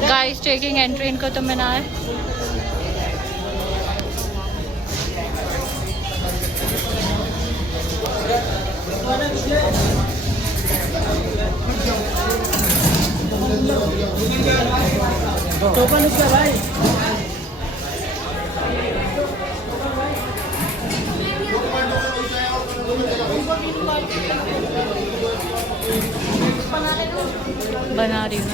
Guys taking entry in Qutub Minar. बना रही हूँ।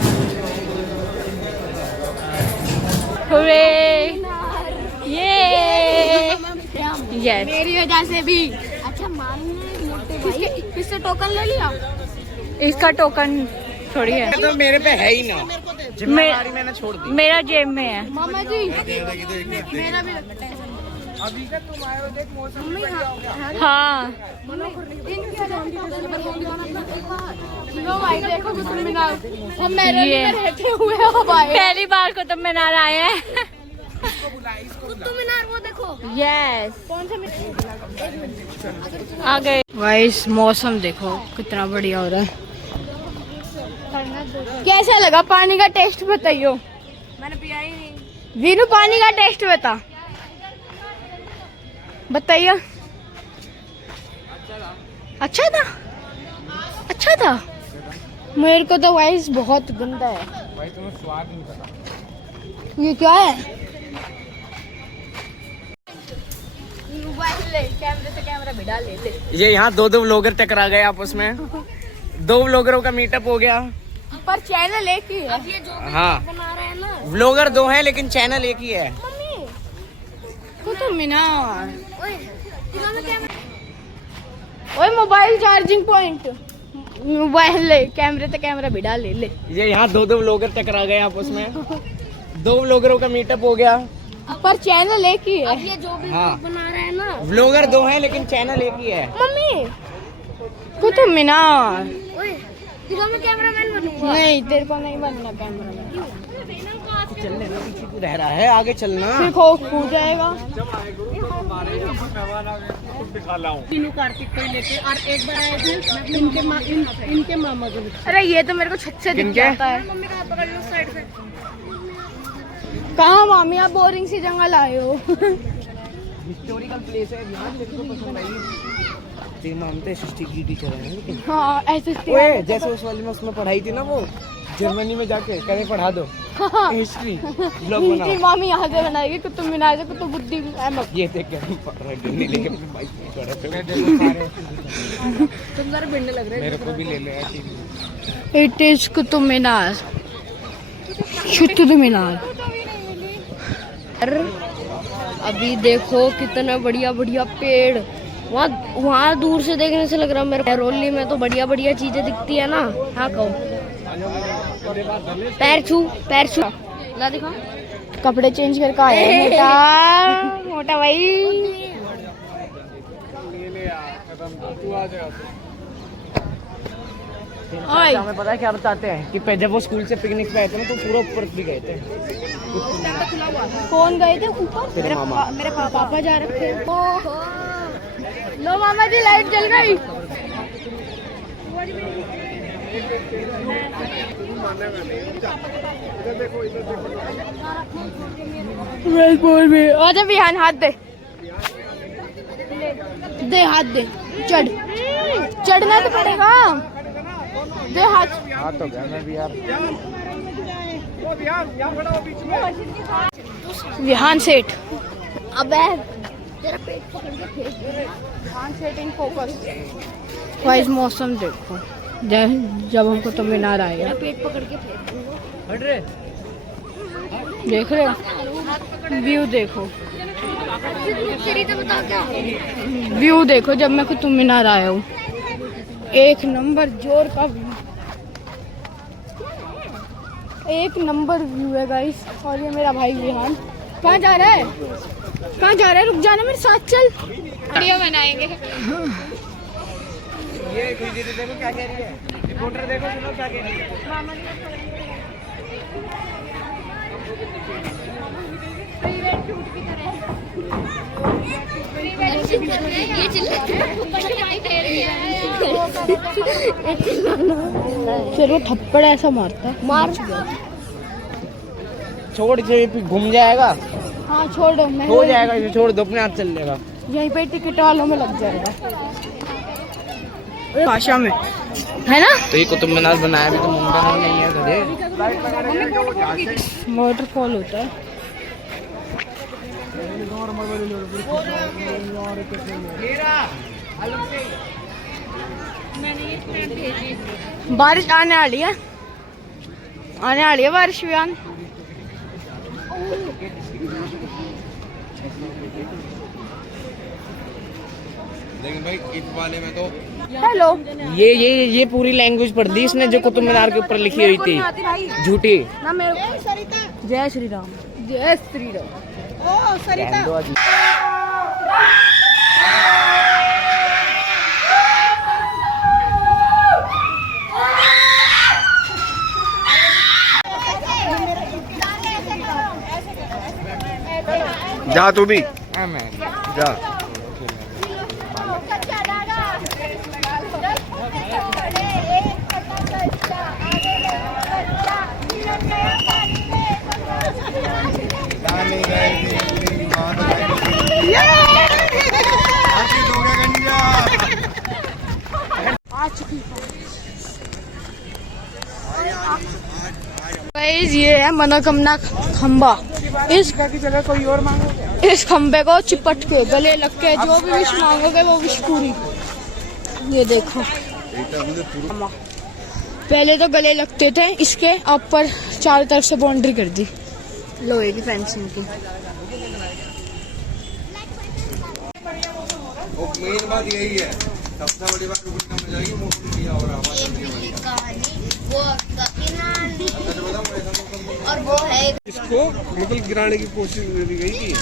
ये मेरी वजह से भी। अच्छा मान मोटे भाई किससे टोकन ले लिया? इसका टोकन थोड़ी है, तो मेरे पे है ही ना, जिम्मेदारी मैंने छोड़ दी। मेरा जेब में है। मामा जी मेरा भी अभी तक तुम आए हो, देख मौसम भी बढ़िया हो गया। हाँ लो भाई देखो कुतुब मीनार, हम मेरे में रहते हुए हो भाई। पहली बार कुतुब मीनार आए हैं। कुतुब मीनार वो देखो। यस कौन सा आ गए। गाइस मौसम देखो कितना बढ़िया हो रहा है। कैसा लगा? पानी का टेस्ट बताइयो। मैंने पिया ही नहीं। वीनू पानी का टेस्ट बता, बताइए। अच्छा था, अच्छा था। मेरे को तो वाइस बहुत गंदा है भाई, तुम्हें स्वाद नहीं पता। ये क्या है? मोबाइल ले, कैमरे से कैमरा भिड़ा ले ले। ये यहाँ दो व्लॉगर टकरा गए आपस में, दो व्लॉगरों का मीटअप हो गया। पर चैनल एक ही है। अब ये जो हाँ, बना रहे हैं ना, व्लॉगर दो हैं लेकिन चैनल एक ही है। मम्मी कुतुब मीनार। ओए मोबाइल चार्जिंग पॉइंट, मोबाइल ले, कैमरे से कैमरा भिड़ा ले ले। ये यहाँ दो व्लॉगर टकरा गए आपस में, दो व्लॉगरों का मीटअप हो गया। पर चैनल एक ही है। अब ये जो भी हाँ, बना रहे हैं ना, व्लॉगर दो हैं लेकिन चैनल एक ही है। मम्मी कुतुब मीनार। मैं कैमरामैन बनूंगा। नहीं, तेरे को नहीं बनना कैमरामैन। चलने दो, पीछे क्यों रह रहा है, आगे चलना। फिर खो जाएगा। तीनों कार्तिक को लेके और एक बार आए थे इनके मामा को। अरे ये तो मेरे को छत से दिख किनके? जाता है। मम्मी का पकड़ लो साइड से। कहाँ मामी, आप बोरिंग सी जगह लाए हो। हिस्टोरिकल प्लेस है, यहाँ तेरे को पसंद आई। तेरी मामते सृष्टि की टीचर है लेकिन। हाँ ऐसे ओए, जैसे उस वाली में उसमें पढ़ाई थी ना, वो जर्मनी में जाके कहीं पढ़ा दो हिस्ट्री ब्लॉग इनकी बनाओ। मामी यहाँ से बनाएगी कुतुब मीनार से कुतुब बुद्दीन अहमद। ये देख के हम पढ़ रहे हैं, लेके अपने बाइक में चढ़े थे। तुम जरा भिड़ने लग रहे मेरे को भी ले ले। It is Qutub Minar, Qutub Minar. अभी देखो कितना बढ़िया बढ़िया पेड़। वहाँ दूर से देखने से लग रहा है मेरे रोली में तो बढ़िया बढ़िया चीजें दिखती है ना। हाँ कहो, पैर छू ला दिखा। कपड़े चेंज करके आए मोटा मोटा भाई। हमें पता है क्या बताते हैं कि जब वो स्कूल से पिकनिक पे आए थे ना, तो पूरा ऊपर भी गए थे। कौन गए थे ऊपर? तेरे मामा। मेरे पापा जा रखे थे। लो मामा जी, लाइट जल गई। आजा विहान, हाथ दे, हाथ दे। चढ़ना तो पड़ेगा। दे हाथ। हाँ तो गया मैं भी यार। विहान सेठ, अबे तेरा पेट पकड़ के फेंक दूंगा। विहान सेठ इन फोकस। वाइस मौसम देखो, जब हमको तो मीनार आएगा, पेट पकड़ के फेंक दूंगा। देख रहे हो व्यू, देखो व्यू देखो। जब मैं कुतुब मीनार आया हूँ, एक नंबर जोर का व्यू, एक नंबर व्यू है गाइस। और ये मेरा भाई विहान। कहाँ जा रहा है, कहाँ जा रहा है? रुक जाना, मेरे साथ चल, वीडियो बनाएंगे। ये देखो क्या कह रही है, रिपोर्टर देखो, सुनो क्या कह रही है। फिर वो थप्पड़ ऐसा मारता, मार छोड़ के घूम जाएगा, हाँ छोड़ दो, मैं हो जाएगा, इसे छोड़ दो, अपने हाथ चल जाएगा। यहीं पे टिकट वालों में लग जाएगा भाषा में, है ना। तो ये कुतुब मीनार बनाया भी तो मुमकिन नहीं है तुझे। वाटरफॉल होता है। बारिश आने वाली है, बारिश भी आने। लेकिन भाई इस वाले में तो हेलो, ये पूरी लैंग्वेज पढ़ दी इसने जो कुतुब मीनार के ऊपर लिखी हुई थी, झूठी। ना मेरे जय श्री राम, जय श्री राम। ओ सरिता, जा तू भी जा। गाइस ये है मनोकामना खंबा। इस की जगह कोई और मांगोगे? इस खंबे को चिपट के गले लग के जो भी विश मांगोगे वो विश पूरी। ये देखो, पहले तो गले लगते थे इसके, अब पर चारों तरफ से बाउंड्री कर दी लोहे की फेंसिंग की। मेन बात यही है, सबसे बड़ी बात रुकने में जाएगी मौसम किया हो रहा है। और वो है इसको मतलब गिराने की कोशिश करी गई थी,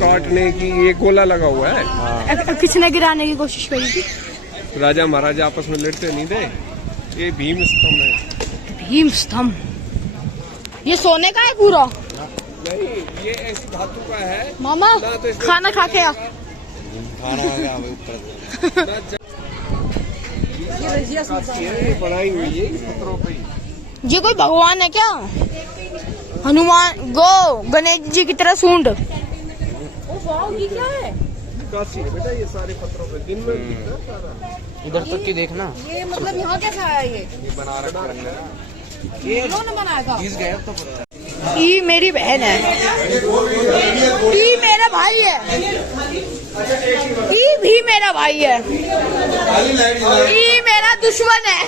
काटने की। ये गोला लगा हुआ है। किसने गिराने की कोशिश करी थी? राजा महाराजा आपस में लड़ते नहीं थे। ये भीम स्तंभ है। भीम स्तंभ, ये सोने का है पूरा? नहीं, ये ऐसी धातु का है। मामा तो खाना खा के आ। ये बनाई हुई है पत्थरों पे। ये कोई भगवान है क्या? हनुमान गो गणेश जी की तरह सूंड। ये क्या है? काशी है बेटा, ये सारे पत्थरों पे दिन में दिखता है सारा। इधर तक की देखना, ये मतलब यहाँ कैसा आया ये? बना रखा है। ये कौन बनाया था? घिस गया तो पता। ये मेरी बहन है, ये मेरा भाई है, ये भी मेरा भाई है, ये मेरा दुश्मन है।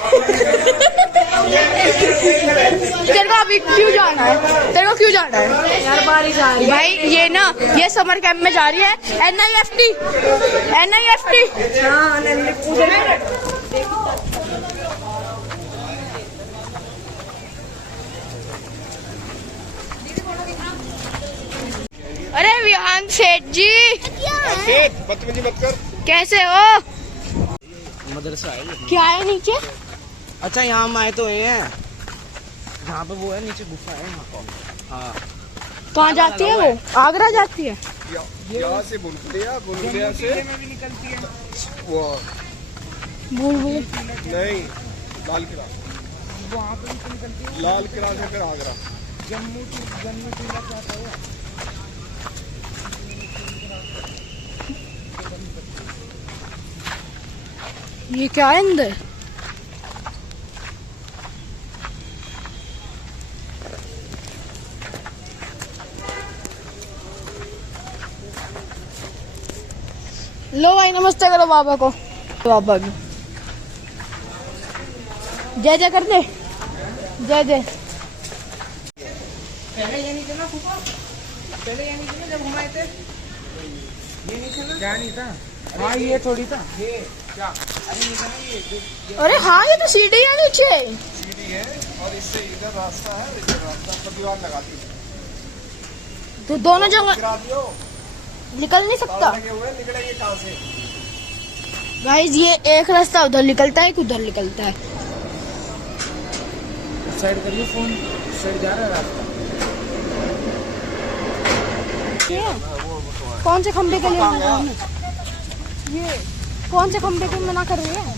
तेरे को अभी क्यों जाना है? तेरे को क्यों जाना है यार? बारिश आ रही है भाई। ये ना, ये समर कैंप में जा रही है। NIFT। अरे विहान सेठ जी, बदतमीजी मत कर। कैसे हो? मदरसा है ये। क्या है नीचे? अच्छा यहाँ हम आए तो ये है, यहाँ पे वो है नीचे गुफा है यहाँ पर। हाँ, कहाँ जाती है वो? आगरा जाती है। यहाँ से बुलबुलिया से निकलती है वो बुलबुल नहीं, लाल किला। लाल किला से फिर आगरा। जम्मू जिला क्या आता है? ये क्या है अंदर? लो भाई नमस्ते करो बाबा को। बाबा की जय जय कर दे, जय जय। पहले ये नहीं था ना फूफा, पहले ये नहीं था जब हम आए थे, ये नहीं था ना? क्या नहीं था? हाँ ये थोड़ी था। ये क्या? अरे नहीं था ना ये। अरे हाँ ये तो सीढ़ी है नीचे। सीढ़ी है और इससे इधर रास्ता है, इधर रास्ता पर दीवार लगा दी। तो दोनों जगह गिरा दियो, निकल नहीं सकता। लगे हुए निकलेंगे कहाँ से? गाइस ये एक रास्ता उधर निकलता है, एक उधर निकलता है। साइड करिए फोन, साइड जा रहा है रास्ता। कौन से खंबे के लिए मना कर रही है? ये कौन से खंबे की मना कर रही है?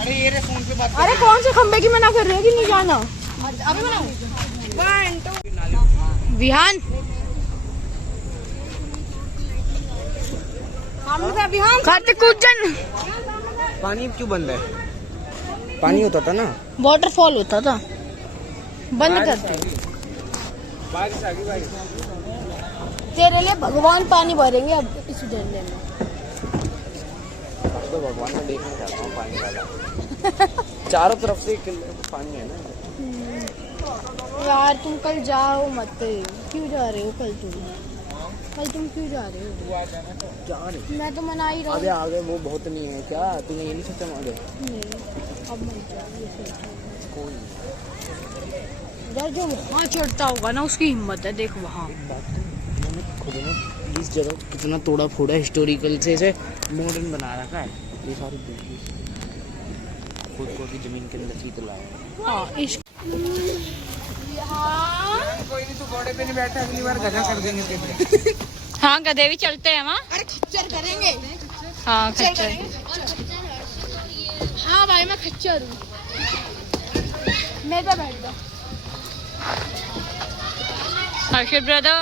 अरे ये रे फोन पे बात। अरे कौन से खंबे की मना कर रही है कि नहीं जाना? अभी बनाओ। विहान कार्तिक कूचन पानी क्यों बंद है? पानी होता था ना, वाटरफॉल होता था, बंद कर दे। बारिश आ गई भाई। तेरे लिए भगवान पानी भरेंगे अब इस झरने में। तो भगवान को देखना चाहता हूँ पानी वाला। चारों तरफ से पानी है ना। यार तुम कल जाओ मत, क्यों जा रहे हो कल तुम क्यों जा रहे हो? जा रहे मैं तो मना ही रहा हूँ। अबे आगे वो बहुत नहीं है क्या? तूने ये नहीं सोचा आगे? नहीं अब मत जाओ, यार जो वहाँ चढ़ता होगा ना उसकी हिम्मत है, देख वहाँ। खुद ने इस जगह कितना तोड़ा फोड़ा हिस्टोरिकल से इसे मॉडर्न बना रखा है। ये सारी खुद को की जमीन के अंदर चीत लाया। हाँ इस कोई नहीं, तू घोड़े पे नहीं बैठा, अगली बार गधा कर देंगे तेरे। हाँ गधे भी चलते हैं वहाँ। अरे खच्चर करेंगे। हाँ खच्चर। हाँ भाई मैं खच्चर हूँ, मेरे पे बैठ जाओ। हर्षित ब्रदर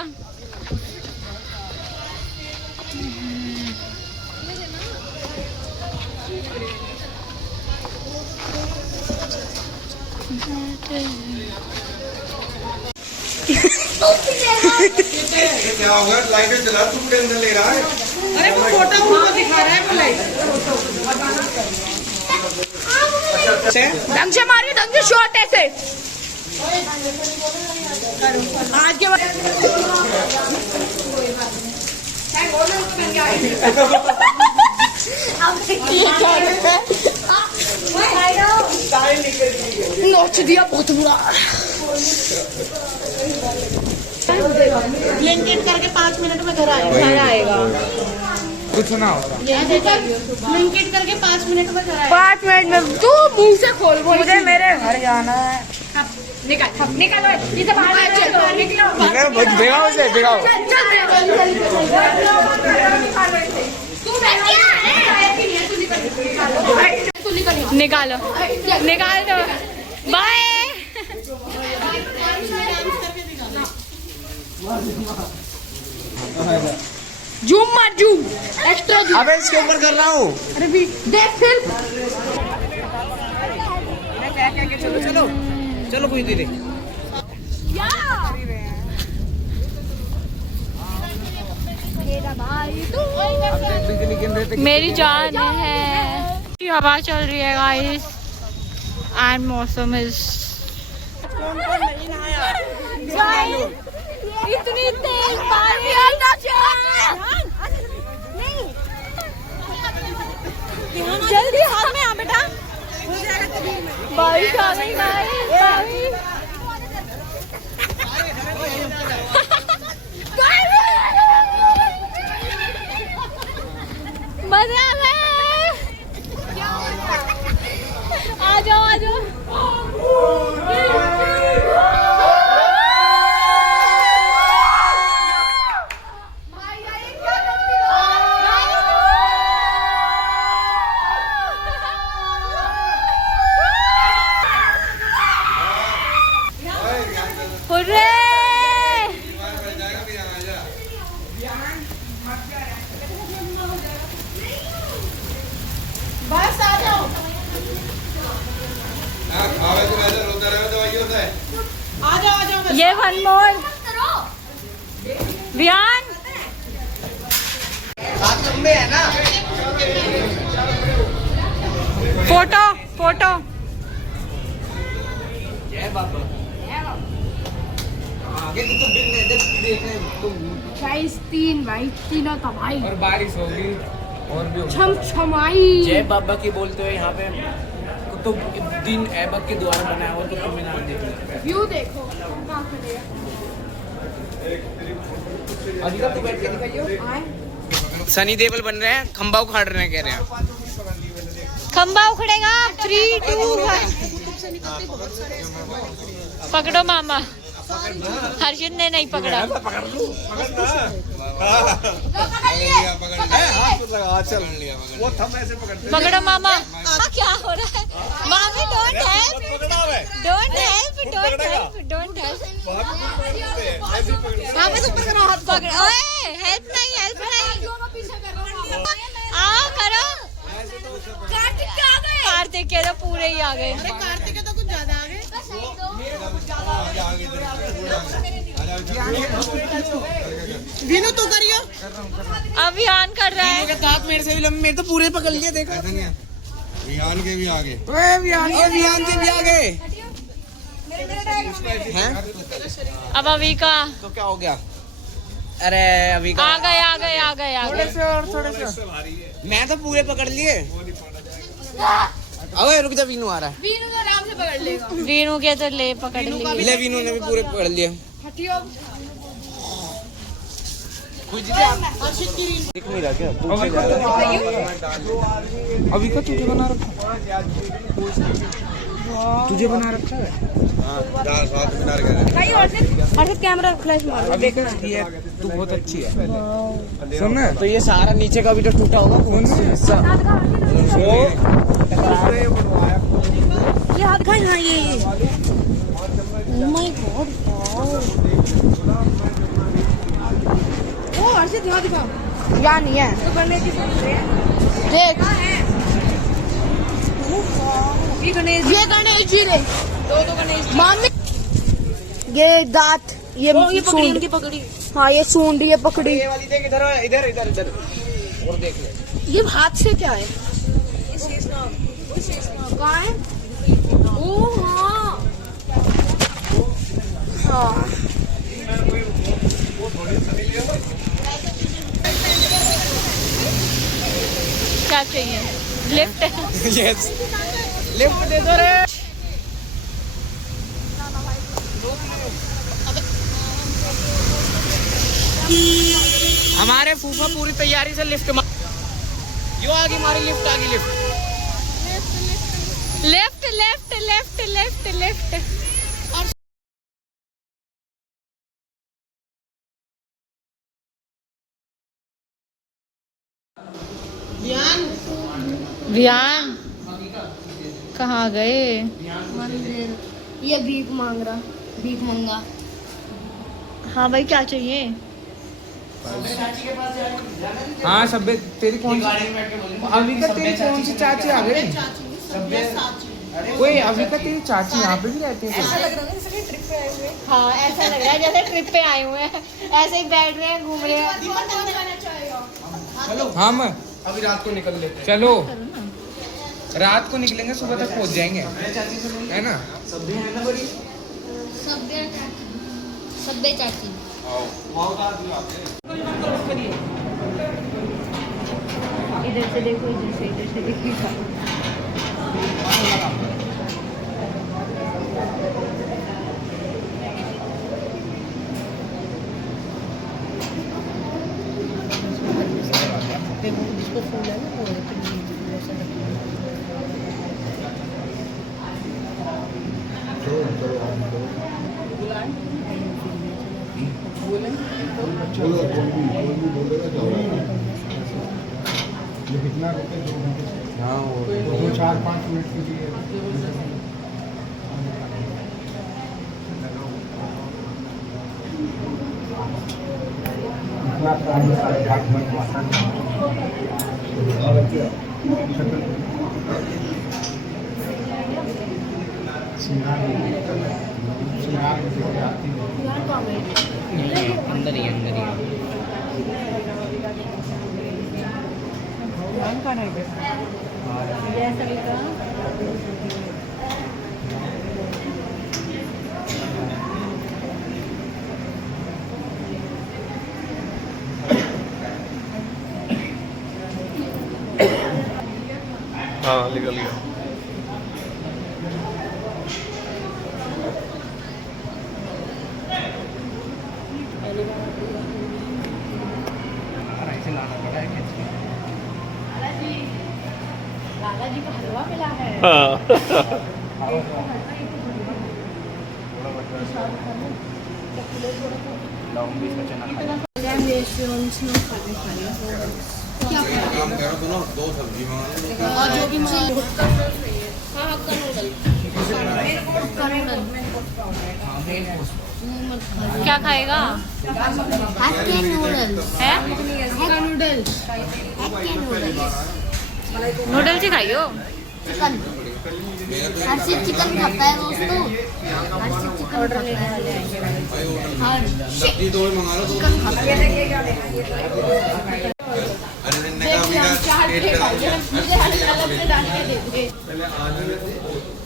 क्या होगा? लाइटें जला, तू टेंशन ले रहा है। अरे वो फोटो उनको दिखा रहा है वो लाइट। ढंग से मारिए, ढंग से शॉट ऐसे। आज के बाद नोच दिया बहुत बुरा। ब्लैंकेट करके 5 मिनट में घर आएगा। कुछ ना होता। ब्लैंकेट करके 5 मिनट में घर आएगा। 5 मिनट में तू मुंह से खोल, मुझे मेरे घर जाना है। निकालो इसे बाहर निकलो। भेगाओ से भेगाओ। निकालो निकाल दो। बाय। जूम मार, जूम एक्स्ट्रा जूम। अबे इसके ऊपर कर रहा हूँ। अरे भी देख फिल्म। चलो चलो चलो कोई दे दे। मेरी जान है। हवा चल रही है गाइस एंड मौसम इज इतनी तेज बारिश। जल्दी हाथ में आ बेटा, बारिश आ गई गाइस। मजा आ गया। आ जाओ आ जाओ। बस आ जाओ। आ जाओ बस। ये one more Vihan. Photo photo. Guys 3 भाई, तीनों तबाही और बारिश होगी और भी होगी। छम छमाई। जय बाबा की बोलते हुए यहाँ पे कुतुब उद्दीन ऐबक के द्वारा बनाया हुआ कुतुब मीनार देखने। व्यू देखो कहाँ खड़े हैं। अभी तक बैठ के दिखाइए। सनी देओल बन रहे हैं, खंबा उखाड़ रहे हैं, कह रहे हैं। खंबा उखड़ेगा। 3 2 1 पकड़ो मामा। हर्षित ने नहीं पकड़ा। पकड़ो मामा। क्या हो रहा है मामी? Don't help don't help don't help don't help. मैं तो ऊपर करो, हाथ पकड़। ओए हेल्प नहीं दोनों पीछे करो। आओ करो। कार्तिक के तो पूरे ही आ गए। अरे कार्तिक के तो कुछ ज्यादा आ गए। वीनू तू करियो। अभियान कर रहा है। हाथ मेरे से भी लंबे, मेरे तो पूरे पकड़ लिए। देखा विहान के भी आगे। विहान के भी आगे हैं। अब अभी का तो क्या हो गया? अरे अभी का आ गए थोड़े से और थोड़े से। मैं तो पूरे पकड़ लिए। अबे रुक जा, वीनू आ रहा है। वीनू तो आराम से पकड़ लेगा। वीनू के तो ले पकड़ लिए। ले वीनू ने भी पूरे पकड़ लिए। हटियो। दिख नहीं रहा क्या? अभी का तुझे बना रखा, तुझे बना रखा है। और कैमरा फ्लैश मारो। अभी क्या ये तू बहुत अच्छी है। सुन ना, तो ये सारा नीचे का भी तो टूटा होगा। ये हाथ खाए ना ये। Oh my god. Oh Arshit यहाँ दिखा। यहाँ नहीं है। तो गणेश जी देख। ये गणेश जी रे। दो गणेश जी। मामी ये दांत, ये सूंड पकड़ी। हाँ ये सूंड, ये पकड़ी। ये वाली देख, इधर इधर इधर इधर और देख ले। ये हाथ से क्या है? कहाँ है? ओह हाँ हाँ। क्या चाहिए? लिफ्ट। यस, लिफ्ट दे दो रे। हमारे फूफा पूरी तैयारी से लिफ्ट यो आगे हमारी लिफ्ट आ गई। Left left left left left. Vihan कहाँ गए? ये भीख मांग रहा, भीख मांगा। हाँ भाई क्या चाहिए? हाँ सब तेरी कौन सी अभी का तेरी कौन सी चाची आ गई? ओए अभी का तेरी चाची यहाँ पे भी रहती है। ऐसा लग रहा है जैसे ट्रिप पे आए हुए। हाँ ऐसा लग रहा है जैसे ट्रिप पे आए हुए हैं। ऐसे ही बैठ रहे हैं, घूम रहे हैं। चलो हाँ मैं अभी रात को निकल लेते हैं। चलो रात को निकलेंगे, सुबह तक पहुँच जाएंगे, है ना? सब्बे चाची। इधर से देखो, इधर से देखिए। जिसको फूल है ना कितना रुपए 2-4-5 मिनट के लिए। अंदर ही हाँ निकल गया। दादाजी को हलवा मिला है। और जो भी हाँ हक्का नूडल। क्या खाएगा? हैक्के नूडल्स है नूडल्स नूडल्स ही खाइयो। चिकन हर चीज चिकन खाता है रोज तो हर चीज चिकन ऑर्डर लेने वाले आएंगे हर चिकन खाता है।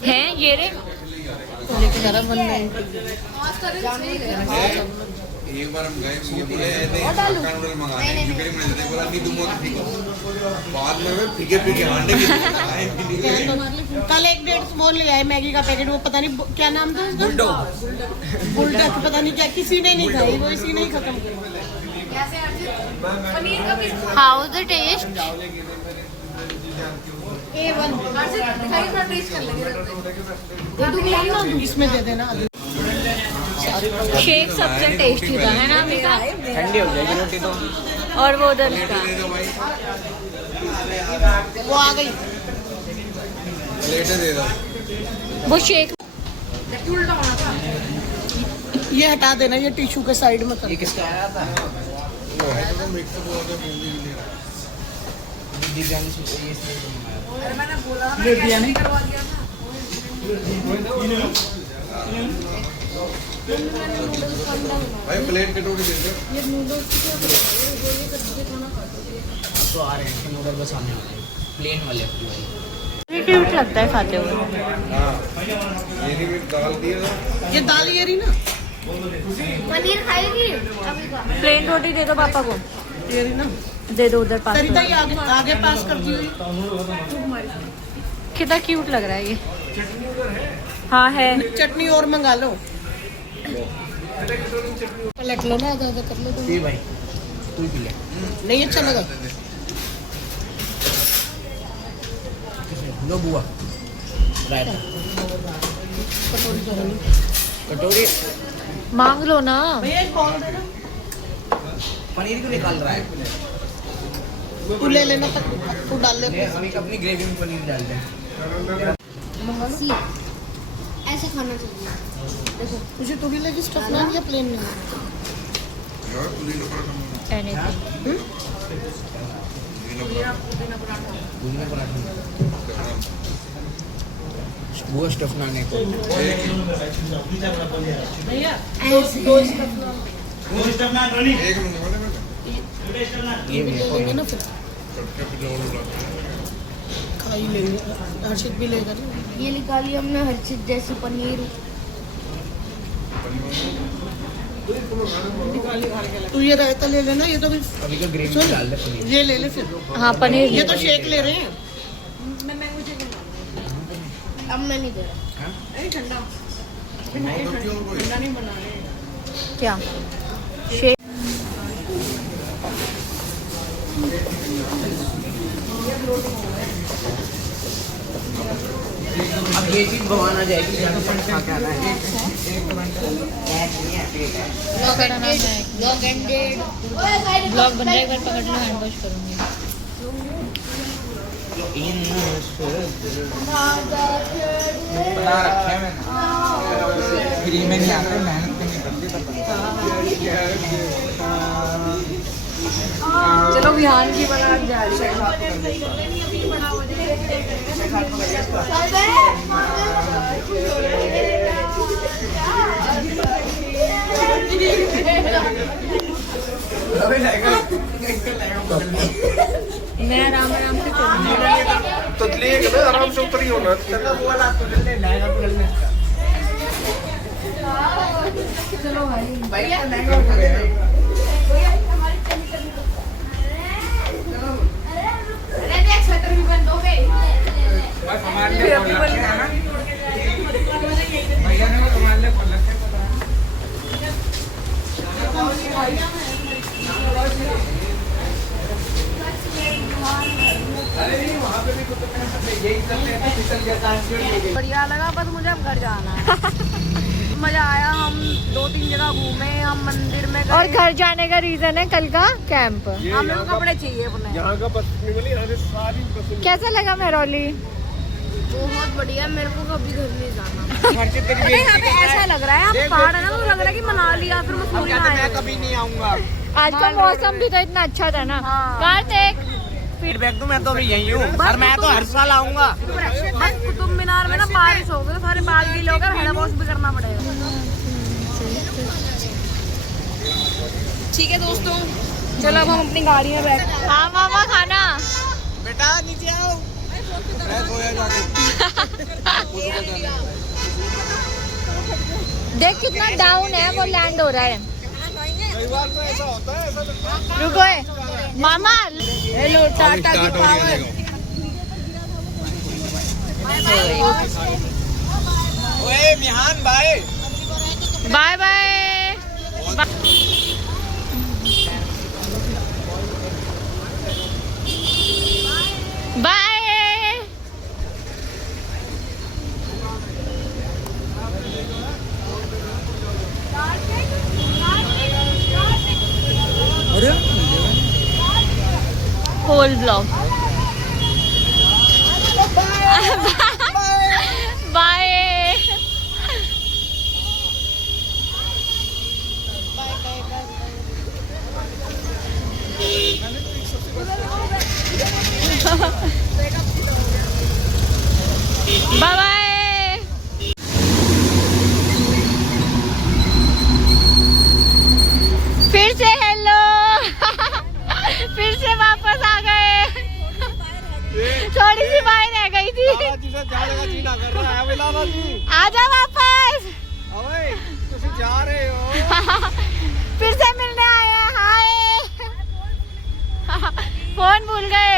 हैं ये रे एक बार हम गए ये बोले हक्का नूडल मंगाने हैं यूके में मैंने बोला नहीं दूंगा ठीक है बाद में मैं फीके फीके हांडे भी खाए कल 1-1.5 वो ले आए मैगी का पैकेट, वो पता नहीं क्या नाम था उसका, बुलडॉग पता नहीं क्या, किसी ने नहीं खाई, वो इसी ने ही खत्म कर। How the test? इसमें दे देना। शेक सबसे टेस्टी था है ना अभी का? ठंडी हो जाएगी रोटी तो। और वो उधर का वो आ गई प्लेट दे दो वो शेक। ये हटा देना, ये टिश्यू के साइड में कर। ये किसका आया था? वो है तो मिक्स बोल के बूंदी ले रहा बिरयानी से ये बिरयानी भाई प्लेट कटोरी दे दो तो आ रहे हैं नूडल बस आने वाले हैं प्लेन वाले ये क्यूट लगता है खाते हुए। हां ये भी दाल दिया ये दाल ये रही ना, पनीर खाएगी अभी का प्लेन रोटी दे दो पापा को, ये रही ना। दे दो उधर पास। सरिता ये आगे पास करती हुई। कितना क्यूट लग रहा है ये। हाँ है। चटनी और मंगा लो, पलट लो ना, आधा कर लो। पी भाई तू पी ले। नहीं अच्छा लगा लो बुआ रायता कटोरी तो नहीं। कटोरी मांग लो ना। भैया एक कॉल देना, पनीर क्यों निकाल रहा है? तू ले लेना, तू डाल ले। हम एक अपनी ग्रेवी में पनीर डाल दें। ऐसे खाना चाहिए। देखो तुझे तो भी लगी स्टफ नान या प्लेन में? एनीथिंग। पुदीना पराठा बुआ स्टफ नाने को भैया ऐसे एक मंगवा ले ये भी है। लेंगे ना फिर कटके पे जोड़ उड़ा खा ही लेंगे, हर्षित भी लेगा ना। ये निकाली हमने हर चीज जैसे पनीर। तू ये रायता ले लेना, ये तो अभी का ग्रेवी सुन, डाल दे पनीर। ये ले ले फिर। हाँ पनीर। ये तो शेक ले रहे हैं। अब मैं नहीं दे रहा। क्या शेक? अब ये चीज भगवान आ जाएगी क्या है। ब्लॉग बन रहा है, एक बार पकड़ लो, हैंड वॉश करूंगी। बना रखे हैं मैंने, फ्री में नहीं आते, मेहनत नहीं करती। चलो विहान की बना जा रही है। मैं आराम आराम से चलूंगी। तो ले ना आराम से उतरी होना। चलो भाई। बढ़िया लगा, बस मुझे अब घर जाना है। मजा आया, हम 2-3 जगह घूमे, हम मंदिर में गए। और घर जाने का रीजन है कल का कैंप। हमें कपड़े चाहिए अपने। यहाँ का बस नहीं मिली, यहाँ से सारी बस कैसा लगा मेहरौली? बहुत बढ़िया, मेरे को कभी घर नहीं जाना। खर्चे तेरी अरे यहाँ पे ऐसा लग रहा है, यहाँ पे पहाड़ है ना, तो लग रहा है कि मनाली या फिर मसूरी में आए मैं हैं। कभी नहीं आऊंगा। आज का मौसम भी तो इतना अच्छा था ना। कार्तिक फीडबैक दूं, मैं तो अभी यही हूँ और मैं तो हर साल आऊंगा। बस कुतुब मीनार में ना बारिश हो गई तो सारे बाल गीले होकर हेड वॉश भी करना पड़ेगा। ठीक है दोस्तों, चलो अब हम अपनी गाड़ी में बैठ। हाँ मामा खाना। बेटा नीचे आओ। मैं सोया जाके। देख कितना डाउन है, वो लैंड हो रहा है। कई बार तो ऐसा होता है, ऐसा लगता है। रुको मामा। हेलो टाटा की पावर। ओए मिहान भाई। Bye bye. Bye. Whole blog. Bye. Bye bye. फिर से हेलो। फिर से वापस आ गए। थोड़ी सी बाहर रह गई थी। लाला जी से जाने का जी ना कर रहा है। अबे लाला जी, आजा वापस। अबे तुम जा रहे हो। फिर से मिलने आए हैं। हाय। फोन भूल गए।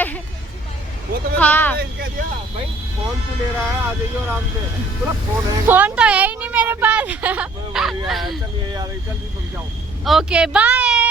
वो तो हाँ। मैंने कह दिया भाई, फोन तू ले रहा है, आ जाइए आराम से। पूरा फोन है। फोन तो है ही नहीं मेरे पास। बढ़िया है, चलिए यार, जल्दी तुम जाओ। Okay bye.